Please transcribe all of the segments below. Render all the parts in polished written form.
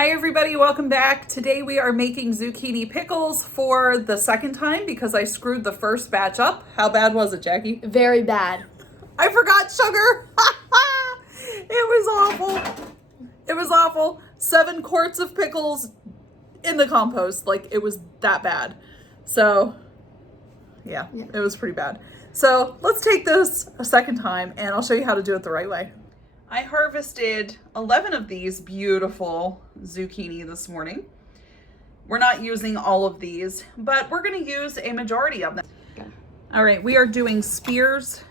Hi everybody, welcome back. Today we are making zucchini pickles for the second time because I screwed the first batch up. How bad was it, Jackie? Very bad. I forgot sugar. It was awful. It was awful. 7 quarts of pickles in the compost. Like, it was that bad. So, yeah, it was pretty bad. So let's take this a second time and I'll show you how to do it the right way. I harvested 11 of these beautiful zucchini this morning. We're not using all of these, but we're going to use a majority of them. Okay. All right, we are doing spears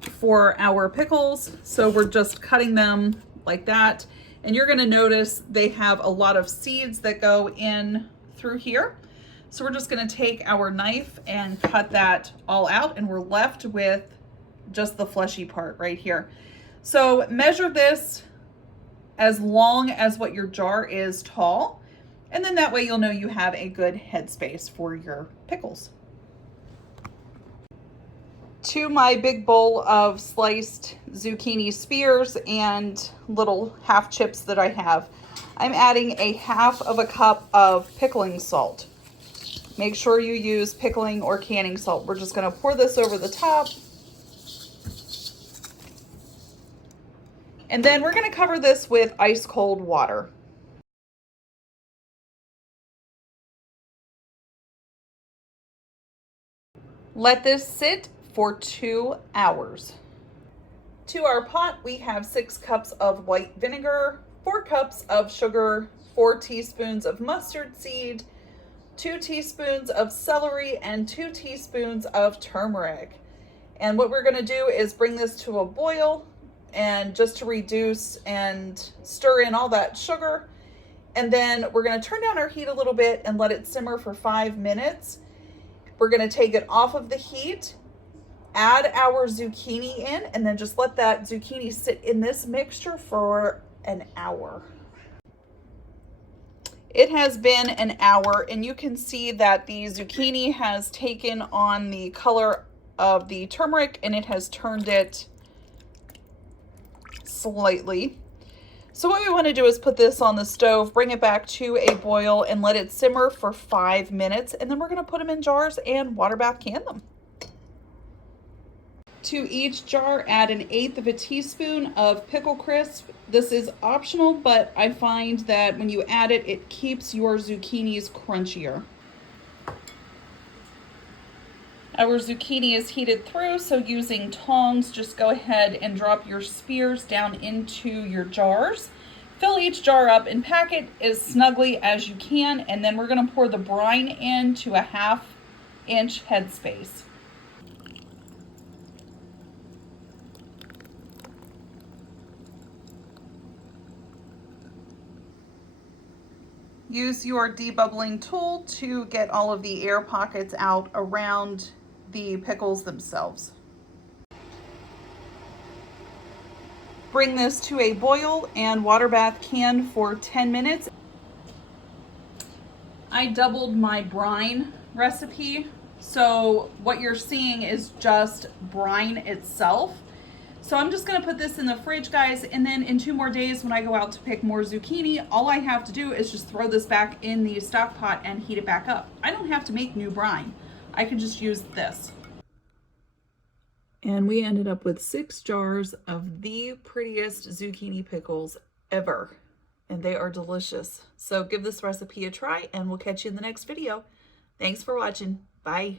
for our pickles. So we're just cutting them like that. And you're going to notice they have a lot of seeds that go in through here. So we're just going to take our knife and cut that all out, and we're left with just the fleshy part right here. So measure this as long as what your jar is tall, and then that way you'll know you have a good headspace for your pickles. To my big bowl of sliced zucchini spears and little half chips that I have, I'm adding a half of a cup of pickling salt. Make sure you use pickling or canning salt. We're just going to pour this over the top. And then we're going to cover this with ice cold water. Let this sit for 2 hours. To our pot, we have 6 cups of white vinegar, 4 cups of sugar, 4 teaspoons of mustard seed, 2 teaspoons of celery, and 2 teaspoons of turmeric. And what we're going to do is bring this to a boil, and just to reduce and stir in all that sugar. And then we're going to turn down our heat a little bit and let it simmer for 5 minutes. We're going to take it off of the heat, add our zucchini in, and then just let that zucchini sit in this mixture for an hour. It has been an hour, and you can see that the zucchini has taken on the color of the turmeric, and it has turned it slightly. So what we want to do is put this on the stove, bring it back to a boil, and let it simmer for 5 minutes, and then we're going to put them in jars and water bath can them. To each jar, add 1/8 teaspoon of pickle crisp. This is optional, but I find that when you add it, it keeps your zucchinis crunchier. Our zucchini is heated through, so using tongs, just go ahead and drop your spears down into your jars. Fill each jar up and pack it as snugly as you can, and then we're going to pour the brine into a 1/2 inch headspace. Use your debubbling tool to get all of the air pockets out around the pickles themselves. Bring this to a boil and water bath can for 10 minutes. I doubled my brine recipe, so what you're seeing is just brine itself. So I'm just going to put this in the fridge, guys, and then in 2 more days when I go out to pick more zucchini, all I have to do is just throw this back in the stock pot and heat it back up. I don't have to make new brine. I can just use this. And we ended up with 6 jars of the prettiest zucchini pickles ever. And they are delicious. So give this recipe a try, and we'll catch you in the next video. Thanks for watching. Bye.